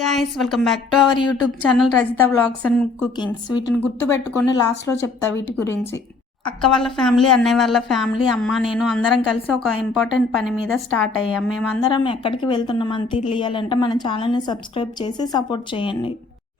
Guys welcome back to our YouTube channel Rajitha vlogs and cookings. వీటిని గుర్తుపెట్టుకొని లాస్ట్లో చెప్తా వీటి గురించి. అక్క వాళ్ళ ఫ్యామిలీ, అన్నయ్య వాళ్ళ ఫ్యామిలీ, అమ్మ, నేను అందరం కలిసి ఒక ఇంపార్టెంట్ పని మీద స్టార్ట్ అయ్యాం. మేమందరం ఎక్కడికి వెళ్తున్నామని తెలియాలంటే మన ఛానల్ని సబ్స్క్రైబ్ చేసి సపోర్ట్ చేయండి.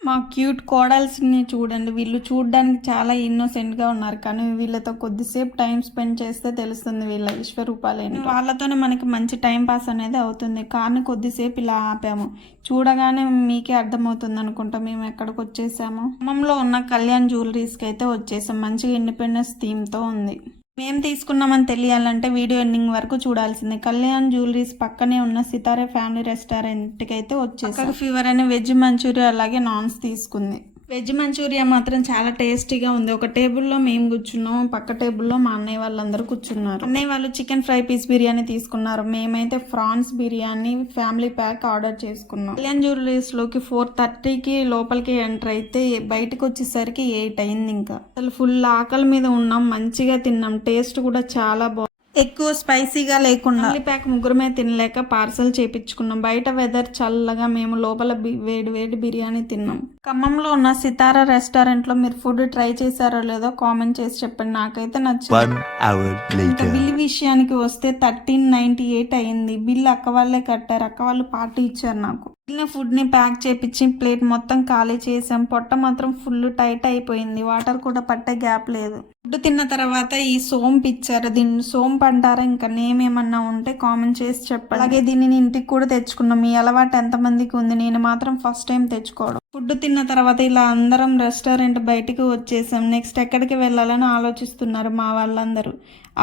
మా క్యూట్ కోడల్స్ని చూడండి. వీళ్ళు చూడడానికి చాలా ఇన్నోసెంట్గా ఉన్నారు, కానీ వీళ్ళతో కొద్దిసేపు టైం స్పెండ్ చేస్తే తెలుస్తుంది వీళ్ళ విశ్వరూపాలేని. వాళ్ళతోనే మనకి మంచి టైం పాస్ అనేది అవుతుంది. కార్ని కొద్దిసేపు ఇలా ఆపాము. చూడగానే మీకే అర్థమవుతుంది అనుకుంటా మేము ఎక్కడికి వచ్చేసాము. ఖమ్మంలో ఉన్న కళ్యాణ్ జ్యువెలరీస్కి అయితే వచ్చేసాం. మంచిగా ఇండిపెండెన్స్ థీమ్తో ఉంది. మేము తీసుకున్నామని తెలియాలంటే వీడియో ఎండింగ్ వరకు చూడాల్సిందే. కళ్యాణ్ జ్యువెలరీస్ పక్కనే ఉన్న సితారే ఫ్యామిలీ రెస్టారెంట్కి అయితే వచ్చేసాం. ఫీవర్ అనే వెజ్ మంచూరియా అలాగే నాన్స్ తీసుకుంది. వెజ్ మంచూరియా మాత్రం చాలా టేస్టీగా ఉంది. ఒక టేబుల్లో మేము కూర్చున్నాం, పక్క టేబుల్లో మా అన్నయ్య వాళ్ళందరూ కూర్చున్నారు. అన్నయ్య వాళ్ళు చికెన్ ఫ్రై పీస్ బిర్యానీ తీసుకున్నారు. మేమైతే prawns biryani family pack order చేసుకున్నాం. కళ్యాణ్ జ్యువెలరీస్లోకి 4:30కి లోపలికి ఎంటర్ అయితే బయటకు వచ్చేసరికి 8 అయింది. ఇంకా అసలు ఫుల్ ఆకలి మీద ఉన్నాం. మంచిగా తిన్నాం. టేస్ట్ కూడా చాలా బాగుంది. ఎక్కువ స్పైసీగా లేకుండా ప్యాక్ ముగ్గురమే తినలేక పార్సల్ చేపించుకున్నాం. బయట వెదర్ చల్లగా, మేము లోపల వేడి వేడి బిర్యానీ తిన్నాం. ఖమ్మంలో ఉన్న సితారా రెస్టారెంట్లో మీరు ఫుడ్ ట్రై చేశారో లేదో కామెంట్ చేసి చెప్పండి. నాకైతే నచ్చింది. ఇంకా బిల్ విషయానికి వస్తే 1398 అయింది. బిల్ అక్క వాళ్ళే కట్టారు. అక్క వాళ్ళు పార్టీ ఇచ్చారు నాకు. ఫుడ్ ని ప్యాక్ చేపించి ప్లేట్ మొత్తం ఖాళీ చేసాం. పొట్ట మాత్రం ఫుల్ టైట్ అయిపోయింది. వాటర్ కూడా పట్టే గ్యాప్ లేదు. ఫుడ్ తిన్న తర్వాత ఈ సోంపు ఇచ్చారు. దీన్ని సోంపు అంటారా, ఇంకా నేమ్ ఏమన్నా ఉంటే కామెంట్ చేసి చెప్పండి. అలాగే దీనిని ఇంటికి కూడా తెచ్చుకున్నాం. ఈ అలవాటు ఎంతమందికి ఉంది? నేను మాత్రం ఫస్ట్ టైం తెచ్చుకోవడం. ఫుడ్ తిన్న తర్వాత ఇలా అందరం రెస్టారెంట్ బయటికి వచ్చేసాం. నెక్స్ట్ ఎక్కడికి వెళ్ళాలని ఆలోచిస్తున్నారు మా వాళ్ళందరూ.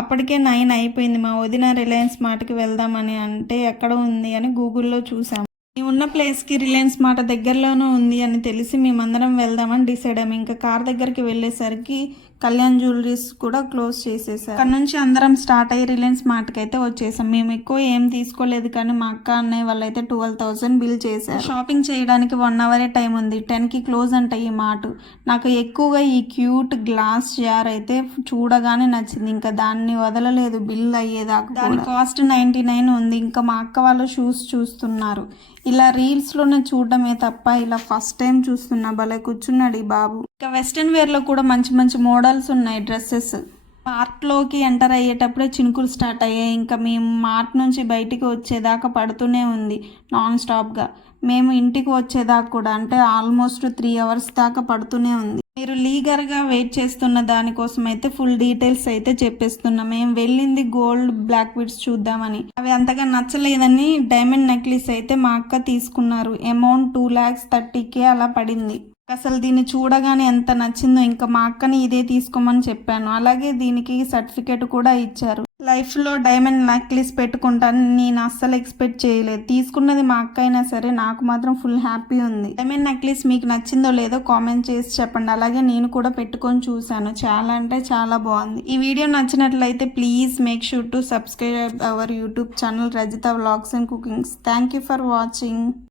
అప్పటికే 9 అయిపోయింది. మా వదిన రిలయన్స్ మార్ట్కి వెళ్దామని అంటే ఎక్కడ ఉంది అని గూగుల్లో చూసాం. మేము ఉన్న ప్లేస్కి రిలయన్స్ మార్ట్ దగ్గరలోనే ఉంది అని తెలిసి మేమందరం వెళ్దామని డిసైడ్ అయ్యాము. ఇంకా కార్ దగ్గరికి వెళ్ళేసరికి కళ్యాణ్ జ్యువెలరీస్ కూడా క్లోజ్ చేసేసారు. అక్కడ నుంచి అందరం స్టార్ట్ అయ్యి రిలయన్స్ మార్ట్కి అయితే వచ్చేసాం. మేము ఎక్కువ ఏం తీసుకోలేదు, కానీ మా అక్క అన్నయ్య వాళ్ళు అయితే 12,000 బిల్ చేశారు. షాపింగ్ చేయడానికి 1 అవరే టైం ఉంది. 10కి క్లోజ్ అంట ఈ మార్ట్. నాకు ఎక్కువగా ఈ క్యూట్ గ్లాస్ జార్ అయితే చూడగానే నచ్చింది. ఇంకా దాన్ని వదలలేదు బిల్ అయ్యేదాకా. దాని కాస్ట్ 99 ఉంది. ఇంకా మా అక్క వాళ్ళు షూస్ చూస్తున్నారు. ఇలా రీల్స్లోనే చూడడమే తప్ప ఇలా ఫస్ట్ టైం చూస్తున్నా. భలే కూర్చున్నాడు ఈ బాబు. ఇంకా వెస్ట్రన్ వేర్లో కూడా మంచి మంచి మోడల్స్ ఉన్నాయి. డ్రెస్సెస్ మార్ట్లోకి ఎంటర్ అయ్యేటప్పుడే చినుకులు స్టార్ట్ అయ్యాయి. ఇంకా మేము మార్ట్ నుంచి బయటికి వచ్చేదాకా పడుతూనే ఉంది నాన్ స్టాప్గా. మేము ఇంటికి వచ్చేదాకా కూడా, అంటే ఆల్మోస్ట్ 3 అవర్స్ దాకా పడుతూనే ఉంది. మీరు లీగర్గా వెయిట్ చేస్తున్న దానికోసం అయితే ఫుల్ డీటెయిల్స్ అయితే చెప్పేస్తున్నాం. మేము వెళ్ళింది గోల్డ్ బ్లాక్ బీడ్స్ చూద్దామని. అవి అంతగా నచ్చలేదని డైమండ్ నెక్లెస్ అయితే మా అక్క తీసుకున్నారు. అమౌంట్ 2,30,000 అలా పడింది. అసలు దీన్ని చూడగానే ఎంత నచ్చిందో. ఇంకా మా అక్కని ఇదే తీసుకోమని చెప్పాను. అలాగే దీనికి సర్టిఫికేట్ కూడా ఇచ్చారు. లైఫ్లో డైమండ్ నెక్లెస్ పెట్టుకుంటాను నేను అస్సలు ఎక్స్పెక్ట్ చేయలేదు. తీసుకున్నది మా అక్క అయినా సరే నాకు మాత్రం ఫుల్ హ్యాపీ ఉంది. డైమండ్ నెక్లెస్ మీకు నచ్చిందో లేదో కామెంట్ చేసి చెప్పండి. అలాగే నేను కూడా పెట్టుకొని చూశాను. చాలా అంటే చాలా బాగుంది. ఈ వీడియో నచ్చినట్లయితే please make sure to subscribe our YouTube channel Rajitha vlogs and cookings. Thank you for watching.